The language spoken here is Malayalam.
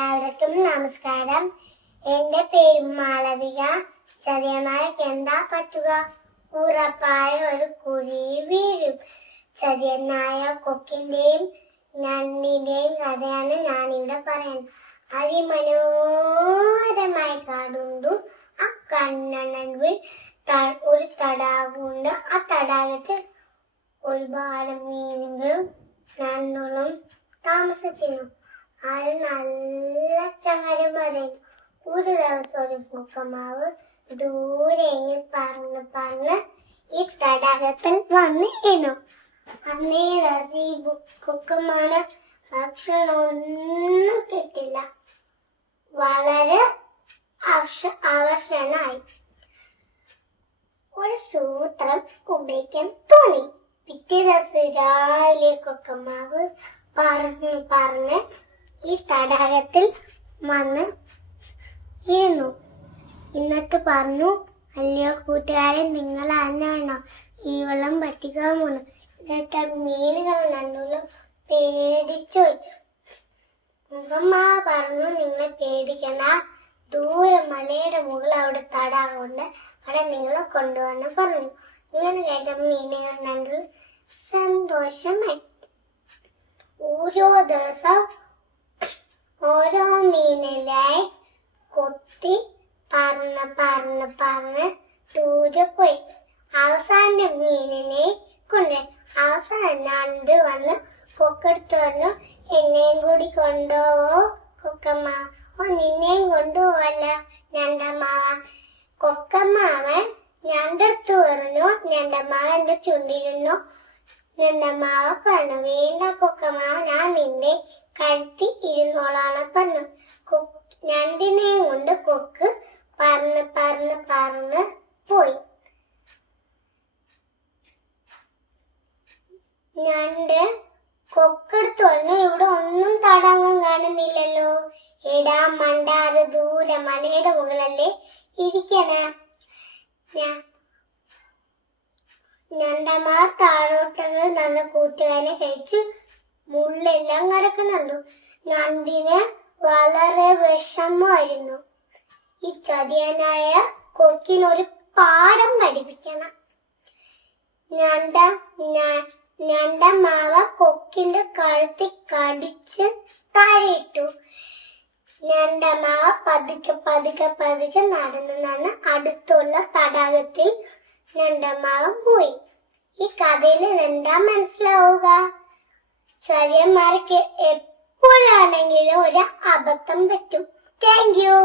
എല്ലാവർക്കും നമസ്കാരം. എന്റെ പേര് മാളവിക. ചതിയന്മാർക്ക് എന്താ പറ്റുക? ഉറപ്പായ ഒരു കുഴി വീഴും. ചതിയനായ കൊക്കിന്റെയും ഞണ്ടിന്റെയും കഥയാണ് ഞാനിവിടെ പറയുന്നത്. അതിമനോഹരമായ കാടുണ്ടു. ആ കണ്ണനടുവിൽ ഒരു തടാകമുണ്ട്. ആ തടാകത്തിൽ ഒരുപാട് മീനുകളും ഞണ്ടുകളും താമസിച്ചിരുന്നു. അത് നല്ല ചങ്ങരം പറയുന്നു. ഒരു ദിവസം ഒരു കുക്കമാവ് ദൂരെ പറന്ന് ഈ തടാകത്തിൽ വന്നിരുന്നു. അന്നേ ദിവസം ഈ കുക്കമാന് ഭക്ഷണം ഒന്നും കിട്ടില്ല. വളരെ അവശനായി. ഒരു സൂത്രം ഉപയോഗിക്കാൻ തോന്നി. പിറ്റേ ദിവസം രാവിലെ കൊക്കമാവ് പറന്ന് ഈ തടാകത്തിൽ വന്ന് ഇരുന്നു. എന്നിട്ട് പറഞ്ഞു, അല്ലയോ കൂട്ടുകാരൻ, നിങ്ങൾ ആരാണോ ഈ വെള്ളം പറ്റിക്കാൻ പോണു? എന്നിട്ട് മീനുകൾ രണ്ടും പേടിച്ചു. മുഖമ്മാവ് പറഞ്ഞു, നിങ്ങളെ പേടിക്കണ്ട, ദൂരെ മലയുടെ മുകളിൽ അവിടെ തടാകമുണ്ട്, അവിടെ നിങ്ങളെ കൊണ്ടുവന്ന് പറഞ്ഞു. ഇങ്ങനെ കേട്ട മീനുകൾ രണ്ടും സന്തോഷമായി. ഓരോ ദിവസം ഓരോ മീനിലായി കൊത്തി പറന്ന് ദൂരെ പോയി. അവസാന മീനിനെ കൊണ്ട് അവസാനം ഞണ്ട് വന്ന് കൊക്കെടുത്ത് പറഞ്ഞു, എന്നെയും കൂടി കൊണ്ടുപോവോ കൊക്കമ്മാവ? ഓ, നിന്നെയും കൊണ്ടുപോവല്ല ഞണ്ടമ്മാവ. കൊക്കമ്മാവൻ ഞണ്ടെടുത്ത് പറഞ്ഞു. ഞണ്ടമ്മാവന്റെ ചുണ്ടിരുന്നു. ഞണ്ടമ്മാവ പറഞ്ഞു, വേണ്ട കൊക്കമ്മാവ, ഞാൻ നിന്നെ കഴുത്തി ഇരുന്നോളാണ് പറഞ്ഞു. ഞണ്ടിനെയും കൊണ്ട് കൊക്ക് പറന്ന് പോയി. ഞണ്ട് കൊക്കെടുത്ത് പറഞ്ഞു, ഇവിടെ ഒന്നും തടാകം കാണുന്നില്ലല്ലോ. എടാ മണ്ടാറ്, ദൂരെ മലയുടെ മുകളിലല്ലേ ഇരിക്കണേ. ഞണ്ടമാർ താഴോട്ടത് നല്ല കൂട്ടുകാരനെ കഴിച്ച് മുള്ളെല്ലാം കിടക്കുന്നുണ്ടു. ഞണ്ടിന് വളരെ വിഷമമായിരുന്നു. ഈ ചതിയനായ കൊക്കിനൊരു പാഠം പഠിപ്പിക്കണം. ഞണ്ടമാവ കൊക്കിന്റെ കഴുത്തിൽ കടിച്ച് താഴെയിട്ടു. ഞണ്ടമാവ പതുക്കെ നടന്ന് അടുത്തുള്ള തടാകത്തിൽ ഞണ്ടമാവൻ പോയി. ഈ കഥയിൽ എന്താ മനസ്സിലാവുക? ചതിയന്മാർക്ക് എപ്പോഴാണെങ്കിലും ഒരു അബദ്ധം പറ്റും. Thank you.